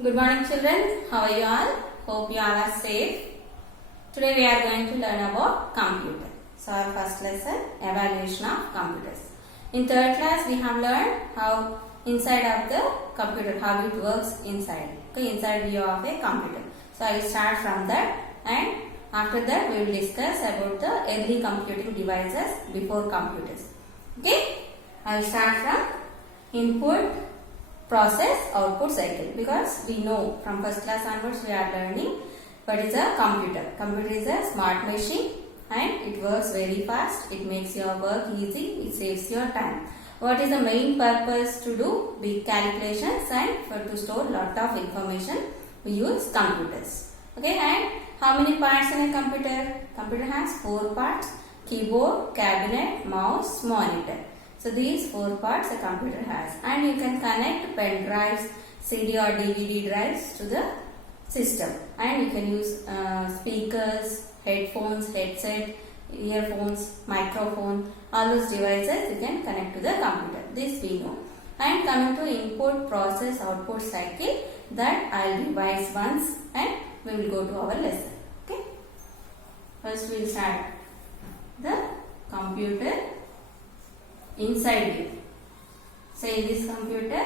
Good morning children, how are you all? Hope you all are safe. Today we are going to learn about computer. So our first lesson, evaluation of computers. In third class we have learned how inside of the computer, how it works inside. Okay, inside view of a computer. So I will start from that and after that we will discuss about the early computing devices before computers. Okay, I will start from input, process, output cycle, because we know from first class onwards we are learning what is a computer. Computer is a smart machine and it works very fast. It makes your work easy. It saves your time. What is the main purpose? To do big calculations and to store lot of information. We use computers. Okay, and how many parts in a computer? Computer has 4 parts: keyboard, cabinet, mouse, monitor. So these 4 parts a computer has, and you can connect pen drives, CD or DVD drives to the system, and you can use speakers, headphones, headset, earphones, microphone, all those devices you can connect to the computer. This we know. And coming to input, process, output cycle, that I will revise once and we will go to our lesson. Okay. First we will start the computer inside view. So in this computer,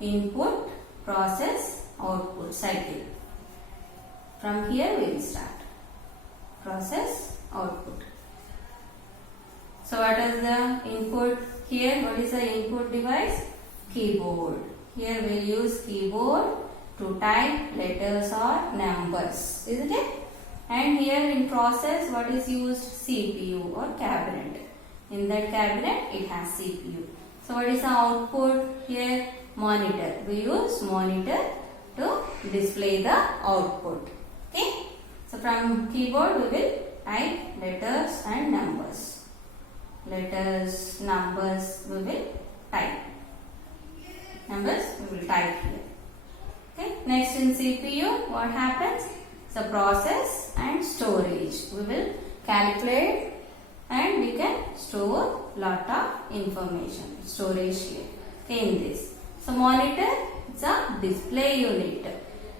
input, process, output cycle. From here we will start. Process, output. So what is the input here? What is the input device? Keyboard. Here we will use keyboard to type letters or numbers. Isn't it? And here in process, what is used? CPU or cabinet. In that cabinet, it has CPU. So what is the output here? Monitor. We use monitor to display the output. Okay. So from keyboard, we will type letters and numbers. Letters, numbers, we will type. Numbers, we will type here. Okay. Next in CPU, what happens? So process and storage. We will calculate and we can store lot of information. Storage here. Okay, in this. So monitor is a display unit.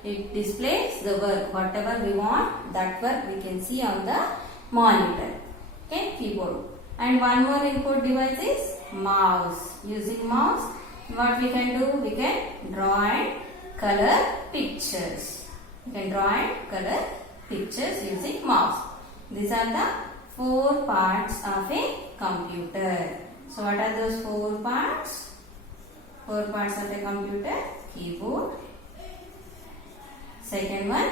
It displays the work. Whatever we want, that work we can see on the monitor. Okay, keyboard. And one more input device is mouse. Using mouse, what we can do? We can draw and color pictures. We can draw and color pictures using mouse. These are the 4 parts of a computer. So what are those 4 parts? 4 parts of a computer: keyboard, second one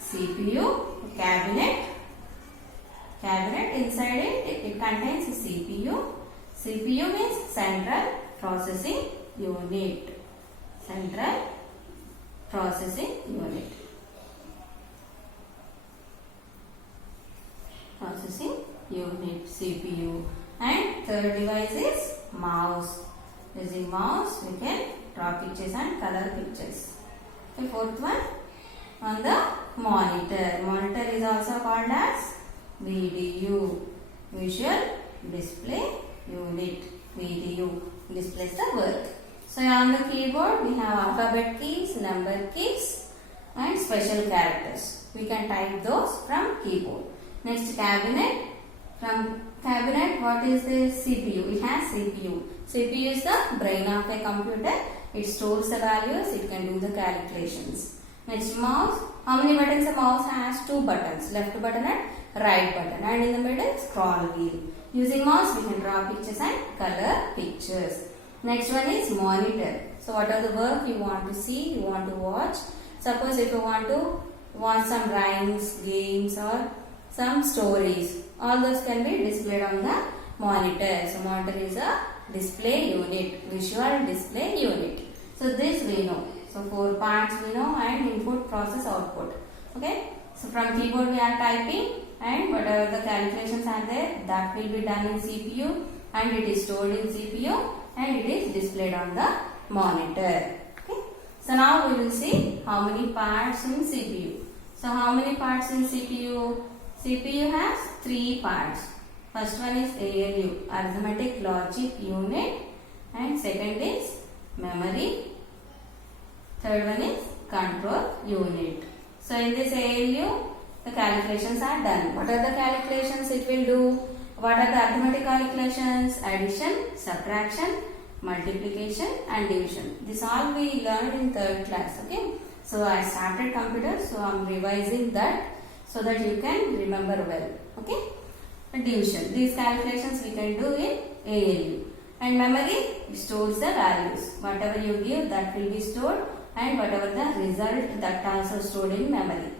CPU, cabinet. Cabinet, inside it contains a CPU. CPU means central processing unit. Central processing unit. Processing unit, CPU. And third device is mouse. Using mouse we can draw pictures and color pictures. The fourth one on the monitor. Monitor is also called as VDU, Visual Display Unit. VDU displays the work. So on the keyboard we have alphabet keys, number keys and special characters. We can type those from keyboard. Next, cabinet. From cabinet, what is the CPU? It has CPU. CPU is the brain of a computer. It stores the values. It can do the calculations. Next, mouse. How many buttons? The mouse has 2 buttons. Left button and right button. And in the middle, scroll wheel. Using mouse, we can draw pictures and color pictures. Next one is monitor. So what are the work you want to see, you want to watch? Suppose if you want to watch some rhymes, games or some stories, all those can be displayed on the monitor. So monitor is a display unit, visual display unit. So this we know. So 4 parts we know, and input, process, output. Okay. So from keyboard we are typing, and whatever the calculations are there, that will be done in CPU and it is stored in CPU and it is displayed on the monitor. Okay. So now we will see how many parts in CPU. So how many parts in CPU? CPU has 3 parts. First one is ALU, Arithmetic Logic Unit, and second is memory. Third one is control unit. So in this ALU, the calculations are done. What are the calculations it will do? What are the arithmetic calculations? Addition, subtraction, multiplication and division. This all we learned in 3rd class. Okay. So I started computer, so I am revising that so that you can remember well. Okay. Division. These calculations we can do in ALU. And memory stores the values. Whatever you give, that will be stored, and whatever the result, that also stored in memory.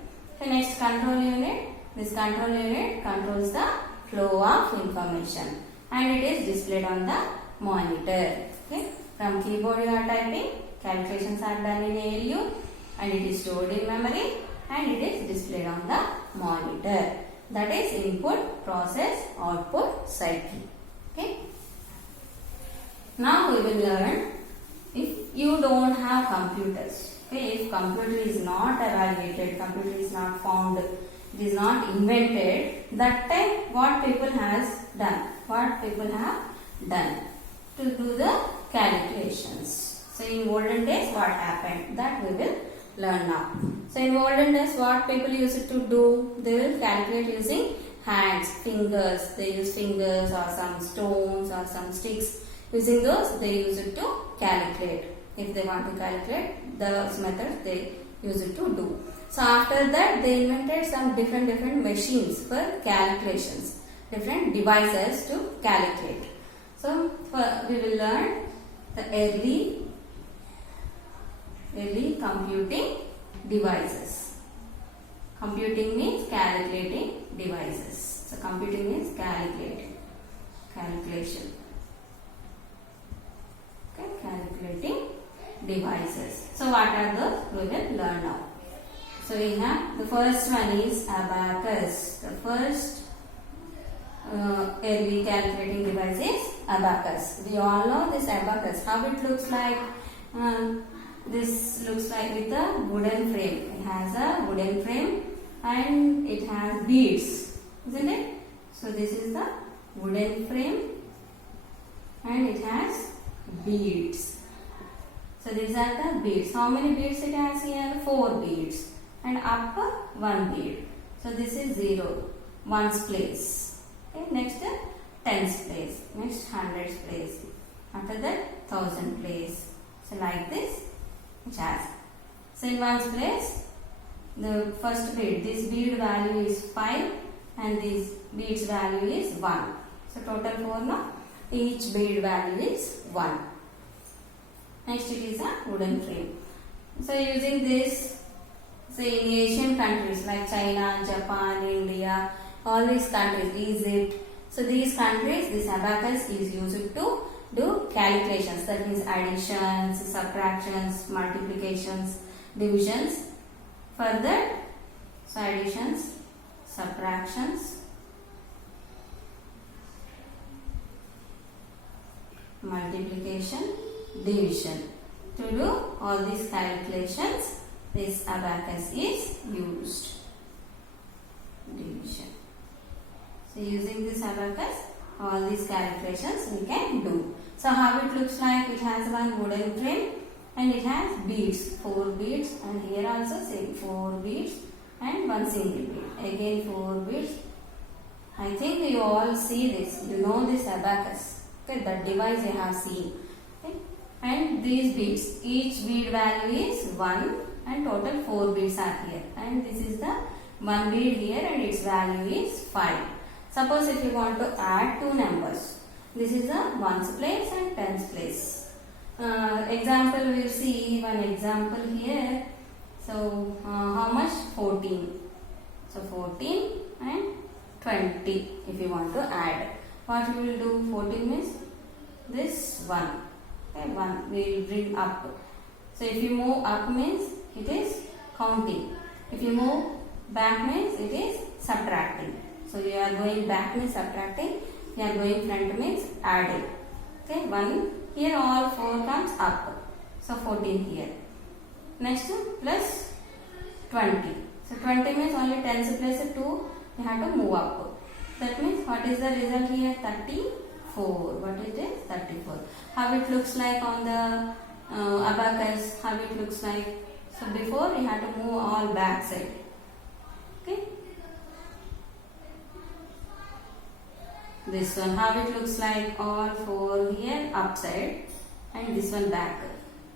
Okay, next, control unit. This control unit controls the flow of information and it is displayed on the monitor. Okay. From keyboard you are typing, calculations are done in ALU and it is stored in memory and it is displayed on the monitor. That is input, process, output cycle. Okay. Now we will learn if you don't have computers. Okay. If computer is not evaluated, computer is not found, it is not invented, that time what people has done? What people have done to do the calculations. So in olden days what happened? That we will learn now. So in olden days what people used to do? They will calculate using hands, fingers. They use fingers or some stones or some sticks. Using those they use it to calculate. If they want to calculate, those methods they use it to do. So after that they invented some different machines for calculations, different devices to calculate. So we will learn the early computing devices. Computing means calculating devices. So computing means calculation. Okay, calculating devices. So what are those? We will learn now. So we have the first one is abacus. The first early calculating device is abacus. We all know this abacus. How it looks like? This looks like with a wooden frame. It has a wooden frame and it has beads, isn't it? So this is the wooden frame and it has beads. So these are the beads. How many beads it has here? 4 beads. And up 1 bead. So this is 0, 1's place. Okay, next 10's place. Next 100's place. After that 1000 place. So like this it has. So in 1's place, the first bead, this bead value is 5 and this bead's value is 1. So total 4 now. Each bead value is 1. Next it is a wooden frame. So using this, say in Asian countries like China, Japan, India, all these countries, Egypt. So these countries, this abacus is used to do calculations. That means additions, subtractions, multiplications, divisions. Further, so additions, subtractions, multiplication, division. To do all these calculations, this abacus is used. Division. So using this abacus, all these calculations we can do. So how it looks like? It has one wooden frame and it has beads, 4 beads, and here also same 4 beads and 1 single bead. Again 4 beads. I think you all see this. You know this abacus. Okay, that device you have seen. Okay. And these beads, each bead value is 1 and total 4 beads are here. And this is the 1 bead here and its value is 5. Suppose if you want to add 2 numbers. This is a 1's place and 10's place. Example, we will see one example here. So how much? 14. So 14 and 20 if you want to add. What we will do? 14 means this 1. Okay, 1 we will bring up. So if you move up means it is counting. If you move back means it is subtracting. So you are going back means subtracting. You are going front means adding. Okay, 1 here, all 4 comes up. So 14 here. Next plus 20. So 20 means only 10's place 2. You have to move up. That means what is the result here? 34. What is it? 34. How it looks like on the abacus? How it looks like? So before we have to move all back side. Okay. This one, how it looks like, all 4 here upside and this one back.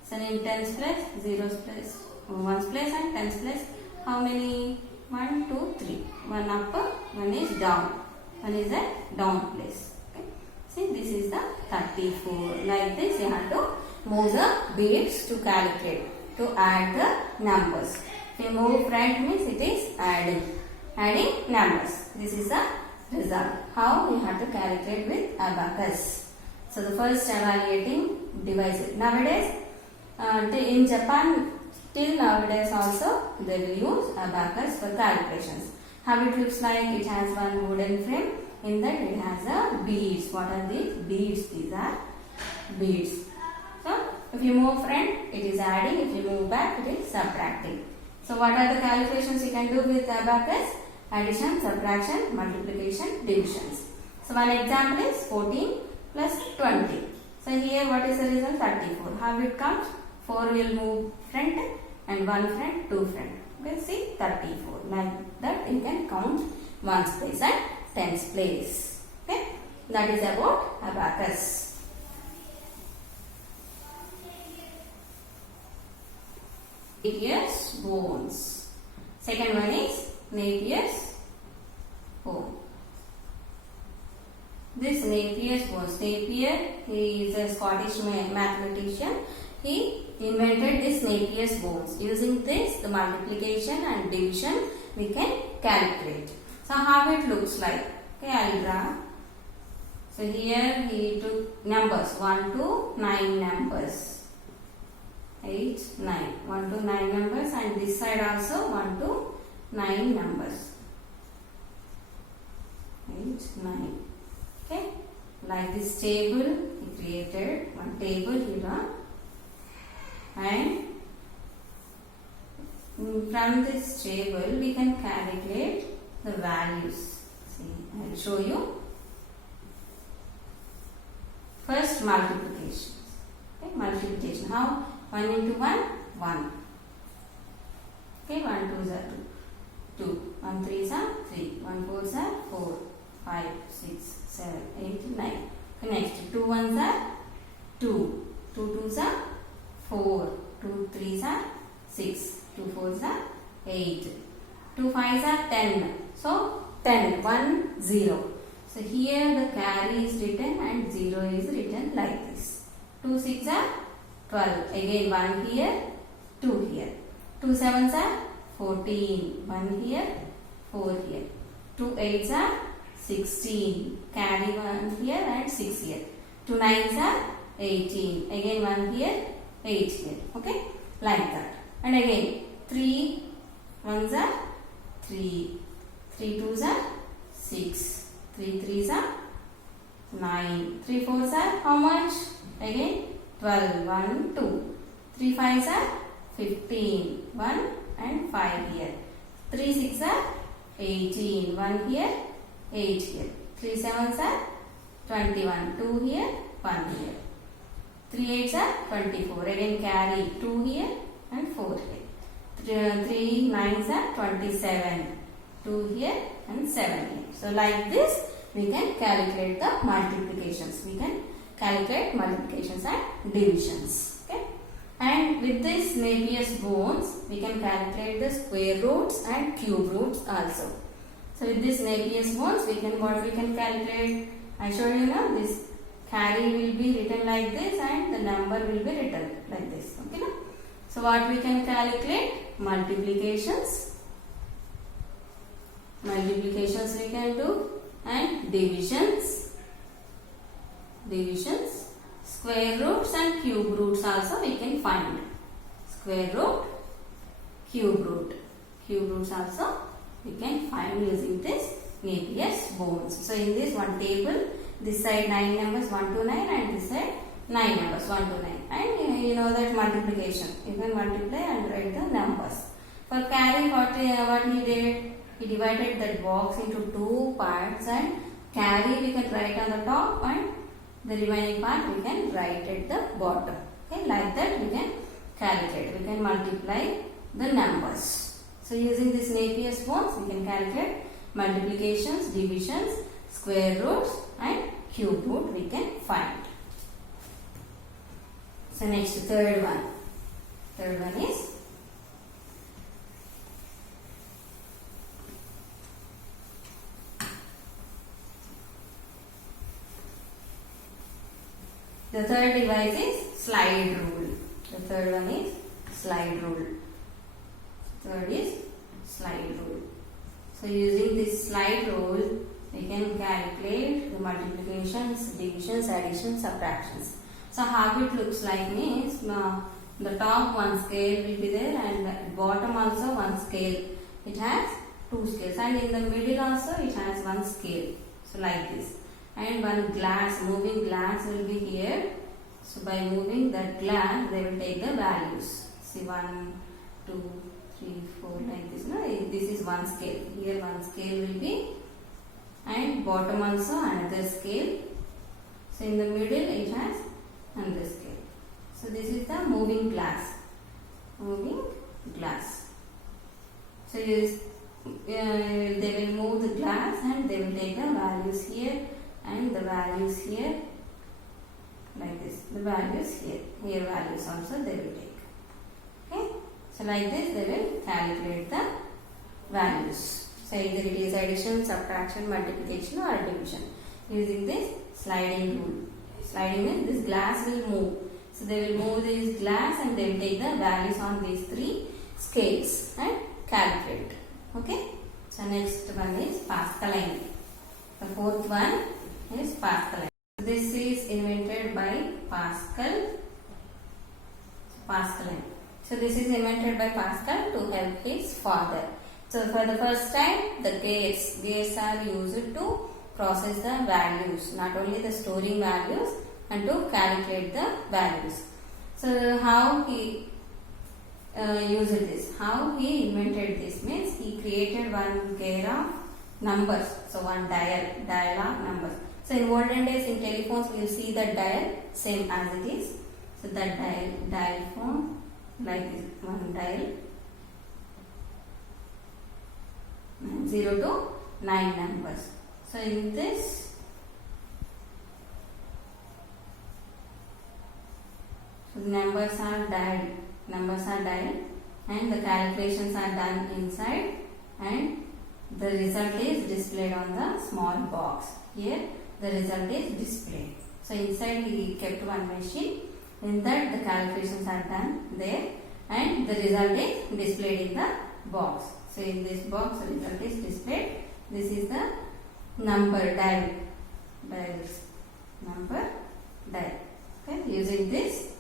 So in tens place, zeros place, ones place and tens place, how many? 1, 2, 3. One up, one is down. One is a down place. Okay. See, this is the 34. Like this, you have to move the beads to calculate, to add the numbers. If you move front means it is adding numbers. This is the result. How we have to calculate with abacus. So the first evaluating device. Nowadays, in Japan, till nowadays also they will use abacus for calculations. How it looks like, it has one wooden frame. In that it has a beads. What are these? Beads. These are beads. So if you move front, it is adding. If you move back, it is subtracting. So what are the calculations you can do with abacus? Addition, subtraction, multiplication, divisions. So one example is 14 plus 20. So here what is the result? 34. How it comes? 4 will move front and 1 front, 2 front. Okay, see 34. Like that you can count ones place and tens place. Okay, that is about abacus. Napier's bones. Second one is Napier's bone. This Napier's bones. Napier, he is a Scottish mathematician. He invented this Napier's bones. Using this, the multiplication and division we can calculate. So how it looks like? Okay, I will draw. So here he took numbers 1 to 9 numbers. 8, 9. 1 to 9 numbers, and this side also 1 to 9 numbers. 8, 9. Okay. Like this table, he created one table here. And from this table we can calculate the values. See, I will show you. First multiplication. Okay, multiplication. How? 1 into 1, 1. Okay, 1 2s are 2. 2. 1 3s are 3. 1 4s are 4. 5, 6, 7, 8, 9. Okay, next 2 1s are 2. 2 2s are 4. 2 3s are 6. 2 4s are 8. 2 5s are 10. So 10, 1, 0. So here the carry is written and 0 is written like this. 2 6s are 12. Again 1 here, 2 here. 2 7s are 14. 1 here, 4 here. 2 8s are 16. Carry 1 here and 6 here. 2 9s are 18. Again 1 here, 8 here. Okay, like that. And again 3 1s are 3. 3 2s are 6. 3 3s are 9. 3 4s are how much? Again 12. 1 2. 3 5s are 15. 1 and 5 here. 3 6 are 18. 1 here, 8 here. 3 7s are 21. 2 here, 1 here. 3 8s are 24. Again carry 2 here and 4 here. 3 9s are 27. 2 here and 7 here. So like this we can calculate the multiplications. We can calculate multiplications and divisions. Okay. And with this Napier's bones we can calculate the square roots and cube roots also. So with this Napier's bones we can calculate. I showed you now this carry will be written like this and the number will be written like this. Okay. No? So what we can calculate? Multiplications. Multiplications we can do, and divisions. Divisions. Square roots and cube roots also we can find. Square root, cube root. Cube roots also we can find using this Napier's bones. So in this one table, this side 9 numbers 1 to 9 and this side 9 numbers 1 to 9. And you know that multiplication. You can multiply and write the numbers. For carry, what he did? He divided that box into 2 parts, and carry we can write on the top and the remaining part we can write at the bottom. Okay, like that we can calculate. We can multiply the numbers. So using this Napier's bones, we can calculate multiplications, divisions, square roots and cube root we can find. So next, third one. Third one is the third device is slide rule. The third one is slide rule. Third is slide rule. So using this slide rule, we can calculate the multiplications, divisions, additions, subtractions. So how it looks like means the top one scale will be there and the bottom also one scale. It has two scales and in the middle also it has one scale. So like this. And one glass, moving glass will be here. So by moving that glass, they will take the values. See 1, 2, 3, 4 like this. No, this is one scale. Here one scale will be and bottom also another scale. So in the middle it has another scale. So this is the moving glass. Moving glass. So they will move the glass and they will take the values here and the values here like this. The values here. Here values also they will take. Okay. So like this they will calculate the values. So either it is addition, subtraction, multiplication or division. Using this sliding rule. Sliding means this glass will move. So they will move this glass and they will take the values on these three scales and calculate. Okay. So next one is Pascal. The fourth one is Pascal. This is invented by Pascal. So this is invented by Pascal to help his father. So for the first time, the gates are used to process the values, not only the storing values and to calculate the values. So how he used this? How he invented this means he created one pair of numbers. So one dial of numbers. So in olden days in telephones we will see the dial same as it is. So that dial phone like this, one dial 0 to 9 numbers. So in this numbers are dialed and the calculations are done inside and the result is displayed on the small box. Here the result is displayed. So inside he kept one machine. In that the calculations are done there and the result is displayed in the box. So in this box the result is displayed. This is the number dial. Okay. Using this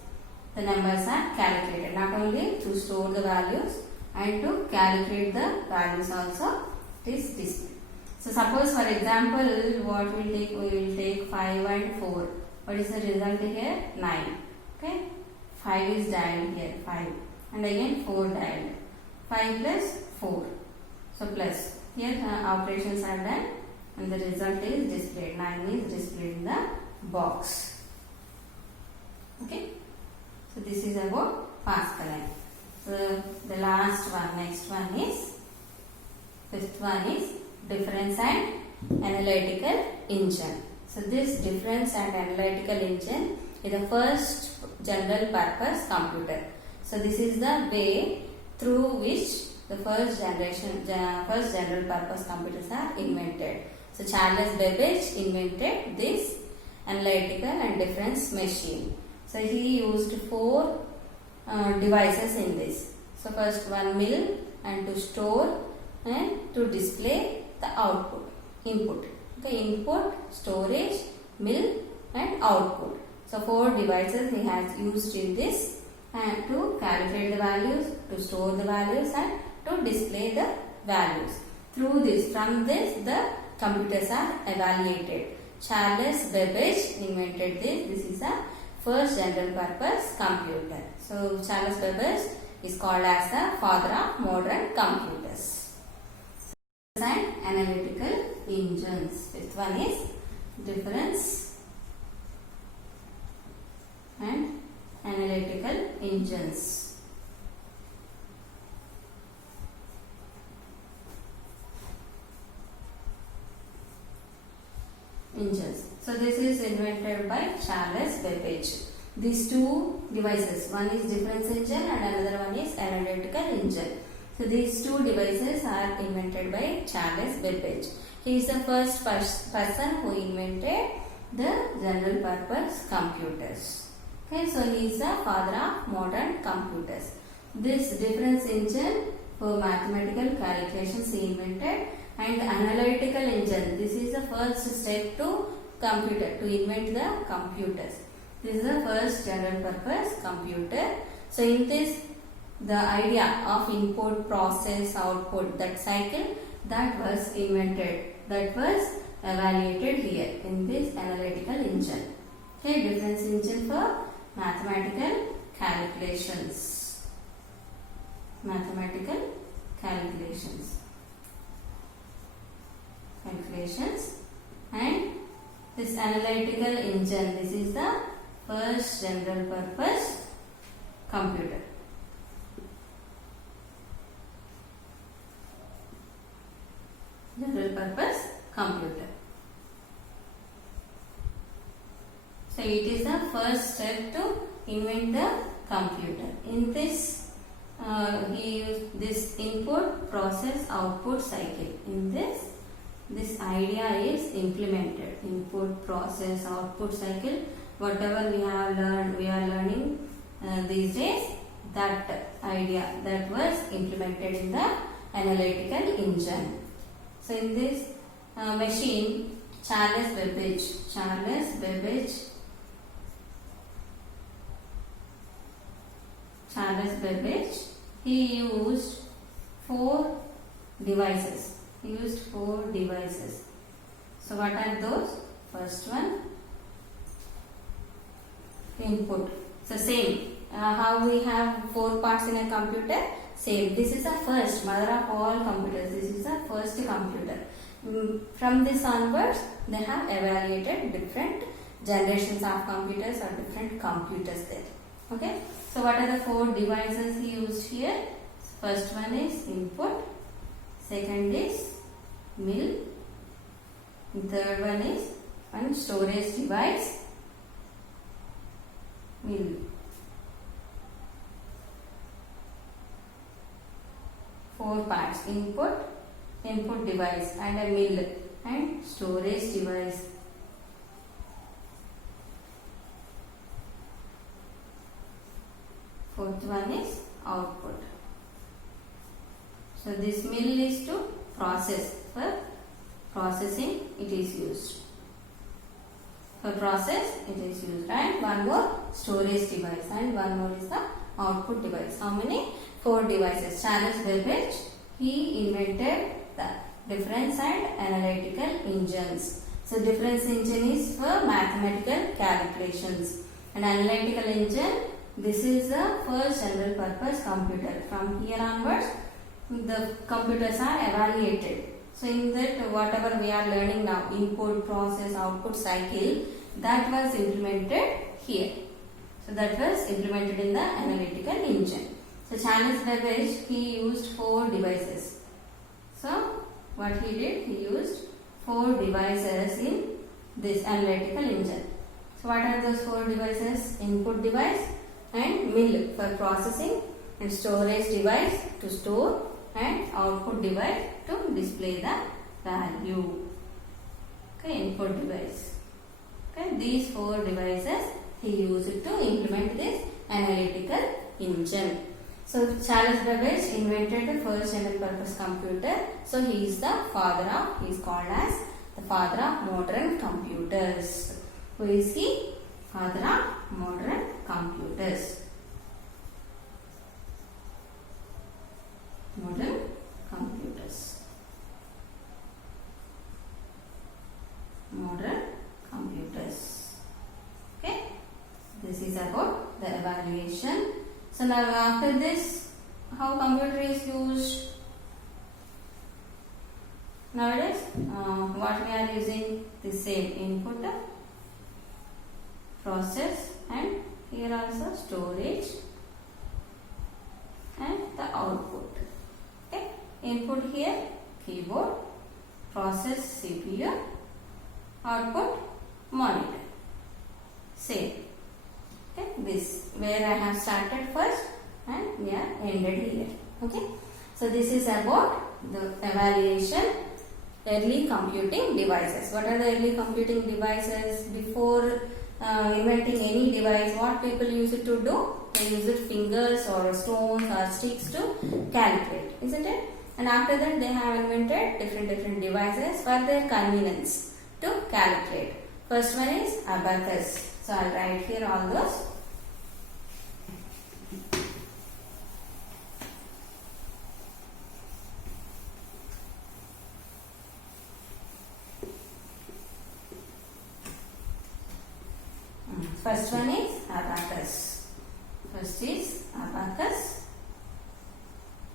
the numbers are calculated. Not only to store the values and to calculate the values also it is displayed. So suppose for example what we will take 5 and 4. What is the result here? 9. Okay. 5 is dialed here, 5 and again 4 dialed. 5 plus 4. So plus here operations are done and the result is displayed. 9 is displayed in the box. Okay. So this is about Pascal. So the last one, next one is, fifth one is difference and analytical engine. So this difference and analytical engine is the first general purpose computer. So this is the way through which the first general purpose computers are invented. So Charles Babbage invented this analytical and difference machine. So he used 4 devices in this. So first one mill and to store and to display the output, input. Okay, input, storage, mill and output. So 4 devices he has used in this and to calculate the values, to store the values and to display the values. Through this, from this the computers are evaluated. Charles Babbage invented this. This is the first general purpose computer. So Charles Babbage is called as the father of modern computers. And analytical engines. Fifth one is difference and analytical engines. So this is invented by Charles Babbage. These two devices, one is difference engine and another one is analytical engine. So these two devices are invented by Charles Babbage. He is the first person who invented the general purpose computers. Okay, so he is the father of modern computers. This difference engine for mathematical calculations he invented, and analytical engine, this is the first step to computer, to invent the computers. This is the first general purpose computer. So in this, the idea of input, process, output, that cycle, that was invented, that was evaluated here in this analytical engine. Okay, difference engine for mathematical calculations. Mathematical calculations. And this analytical engine, this is the first general purpose computer. General purpose computer. So it is the first step to invent the computer. In this, he used this input, process, output cycle. In this idea is implemented. Input, process, output cycle. Whatever we have learned, we are learning these days. That idea that was implemented in the analytical engine. So in this machine, Charles Babbage, he used four devices. So what are those? First one, input. So same. How we have four parts in a computer? Same. This is the first, mother of all computers. This is the first computer. From this onwards, they have evaluated different generations of computers or different computers there. Okay. So what are the four devices he used here? First one is input. Second is mill. Third one is one storage device. Mill. Four parts: input device, and a mill, and storage device. Fourth one is output. So this mill is to process. For processing it is used. For process it is used. And one more storage device, and one more is the output device. How many? Four devices. Charles Babbage, he invented the difference and analytical engines. So difference engine is for mathematical calculations, and analytical engine, this is the first general purpose computer. From here onwards, the computers are evaluated. So in that, whatever we are learning now, input, process, output cycle, that was implemented here. So that was implemented in the analytical engine. So Charles Babbage, he used four devices. So what he did, he used four devices in this analytical engine. So what are those four devices? Input device and mill for processing, and storage device to store, and output device to display the value. Okay, input device. Okay, these four devices he used to implement this analytical engine. So Charles Babbage invented the first general purpose computer. So he is the father of, he is called as the father of modern computers. Who is he? Father of modern computers. Modern computers. Modern computers. Okay. This is about the evaluation. So now after this, how computer is used? Nowadays, what we are using? The same input, process, and here also storage, and the output. Okay, input here keyboard, process CPU, output monitor. Same. Okay, this where I have started first and we are ended here. Okay, so this is about the evaluation early computing devices. What are the early computing devices? Before inventing any device, what people use it to do? They use it fingers or stones or sticks to calculate, isn't it? And after that they have invented different devices for their convenience to calculate. First one is abacus. So I'll write here all those. First one is abacus. First is abacus.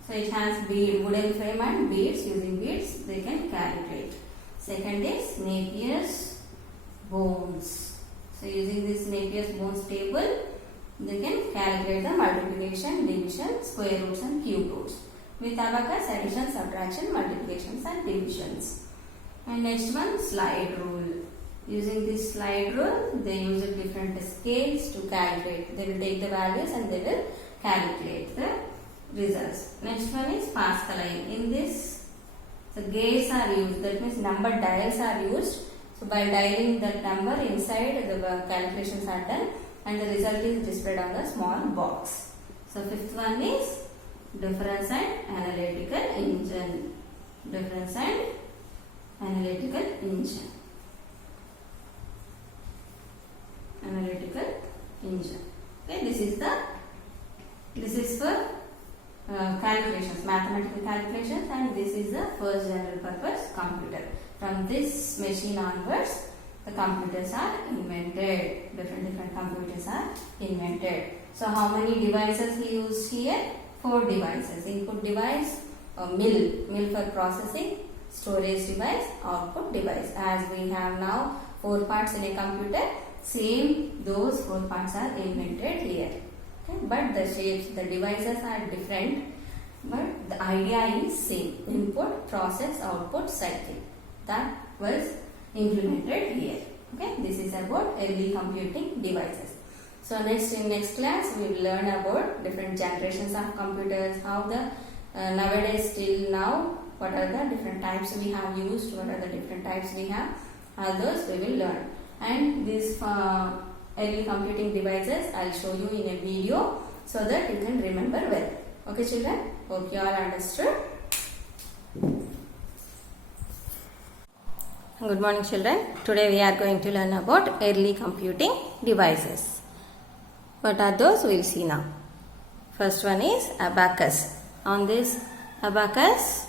So it has wooden frame and beads. Using beads they can calculate. Second is Napier's bones. So using this Napier's bones table they can calculate the multiplication, division, square roots and cube roots. With abacus, addition, subtraction, multiplications and divisions. And next one, slide rule. Using this slide rule, they use different scales to calculate. They will take the values and they will calculate the results. Next one is Pascal. In this, the gates are used. That means number dials are used. So by dialing that number inside, the calculations are done and the result is displayed on the small box. So fifth one is difference and analytical engine. Difference and analytical engine. Analytical engine. Okay, this is for calculations, mathematical calculations, and this is the first general purpose computer. From this machine onwards, the computers are invented. Different computers are invented. So how many devices he used here? 4 devices. Input device, mill for processing, storage device, output device. As we have now 4 parts in a computer, same those 4 parts are invented here. Okay? But the shapes, the devices are different, but the idea is same. Input, process, output, cycle. That was implemented here. Okay, this is about early computing devices. So in next class we will learn about different generations of computers, how the nowadays till now, what are the different types we have used, what are the different types we have, all those we will learn. And these early computing devices I will show you in a video so that you can remember well. Okay children, hope you all understood. Good morning children. Today we are going to learn about early computing devices. What are those? We will see now. First one is abacus. On this abacus,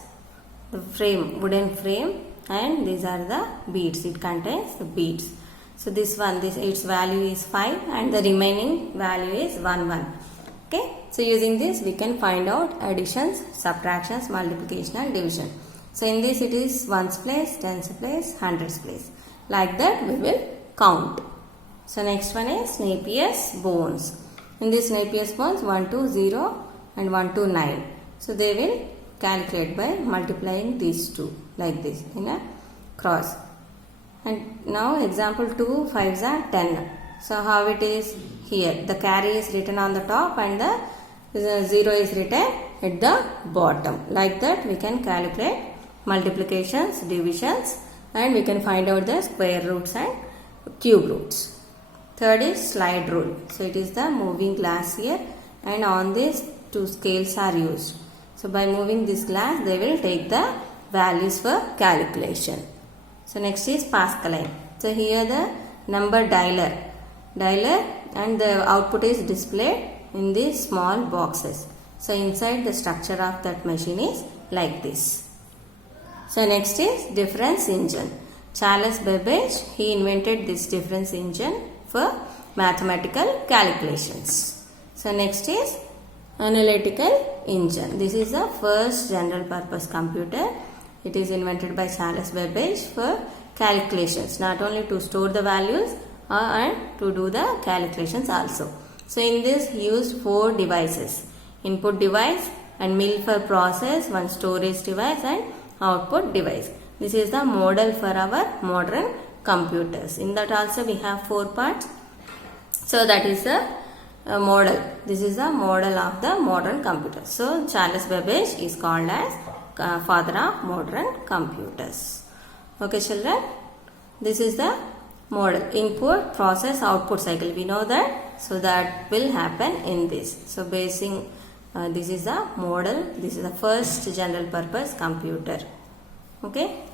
the frame, wooden frame, and these are the beads. It contains the beads. So this one, its value is 5 and the remaining value is 1, 1. Okay. So using this we can find out additions, subtractions, multiplication and division. So in this it is ones place, tens place, hundreds place. Like that we will count. So next one is Napier's bones. In this Napier's bones 1 to 0 and 1 to 9. So they will calculate by multiplying these two like this in a cross. And now example 2 5s are 10. So how it is here? The carry is written on the top and the 0 is written at the bottom. Like that we can calculate multiplications, divisions, and we can find out the square roots and cube roots. Third is slide rule. So it is the moving glass here, and on this 2 scales are used. So by moving this glass they will take the values for calculation. So next is Pascal. So here the number dialer and the output is displayed in these small boxes. So inside the structure of that machine is like this. So next is difference engine. Charles Babbage, he invented this difference engine for mathematical calculations. So next is analytical engine. This is the first general purpose computer. It is invented by Charles Babbage for calculations, not only to store the values and to do the calculations also. So in this he used 4 devices. Input device and mill for process, one storage device and output device. This is the model for our modern computers. In that also we have 4 parts. So that is a model. This is the model of the modern computer. So Charles Babbage is called as father of modern computers. Okay children, this is the model. Input, process, output cycle. We know that. So that will happen in this. So basing this is the model. This is the first general purpose computer. Okay.